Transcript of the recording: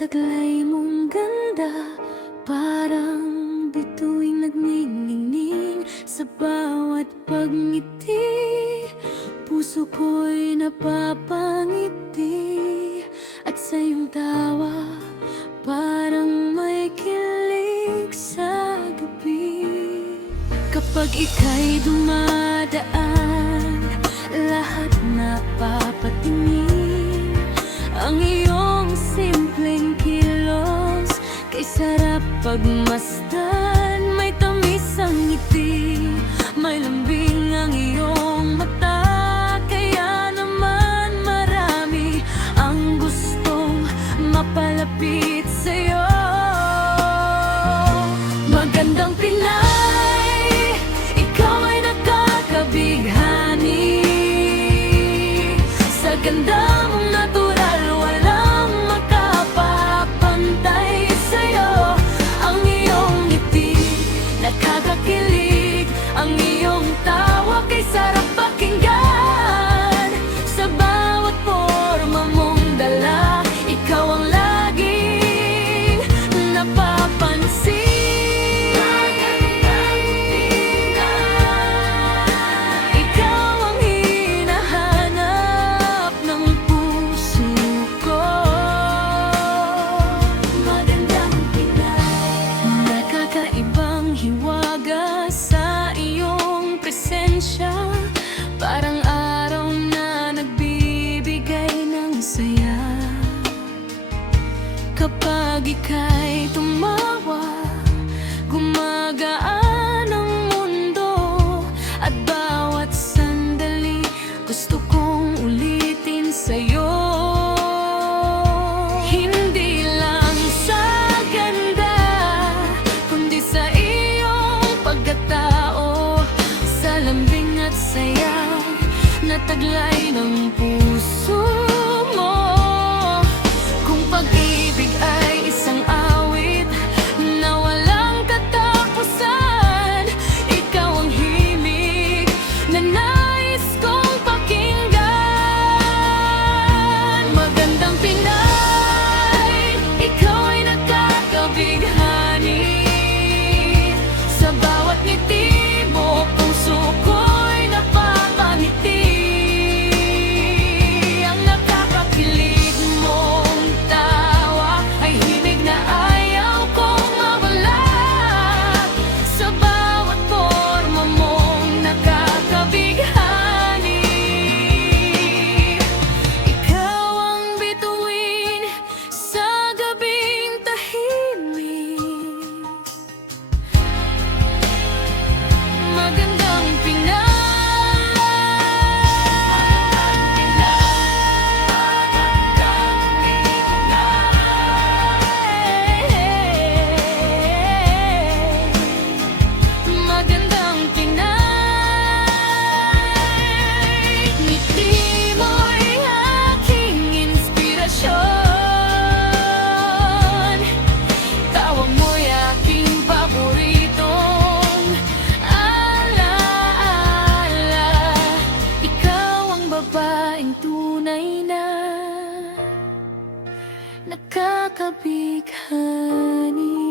taglay mong ganda, parang bituing nagniningning sa bawat pagngiti. Puso ko'y napapangiti, at sa iyong tawa parang may kilig sa gabi. Kapag ika'y dumadaan, lahat napapatingin. Ang iyong simpleng kilos, kay sarap pagmasdan. May tamis ang ngiti, may lambing ang iyong mata. Kaya naman marami ang gustong mapalapit sa'yo. Magandang Pinay, ikaw ay nakakabighani. Sa ganda mong natural, walang makapapantay sa'yo. Ang iyong ngiti, nakakakilig. Ang iyong tawa, kay sarap pakinggan. Sa bawat forma mong dala, ikaw ang laging napapansin. Ikaw ang hinahanap ng puso ko. Magandang Pinay, nakakaibang hiwaga sa iyong presensya. Parang araw na nagbibigay ng saya. Kapag ika'y tumawa, gumagaan ang mundo. At bawat sandali, gusto kong ulitin sa'yo. Hindi lang sa ganda, kundi sa iyong pagkatao. Sa lambing at saya na taglay ng puso mo. Kung pag-ibig ay isang awit na walang katapusan, ikaw ang himig na nais kong pakinggan. Magandang Pinay, ikaw ay nakakabighani. Sa bawat ngiti mo, puso ko'y napapangiti. Ang nakakakilig mong tawa ay himig na ayaw kong mawala. Sa bawat forma mong nakakabighani, ikaw ang bituin sa gabing tahimik. Magandang Pinay. Magandang Pinay, ngiti mo'y aking inspirasyon. Tawa mo'y aking paboritong alaala. Ikaw ang babaeng tunay na nakakabighani.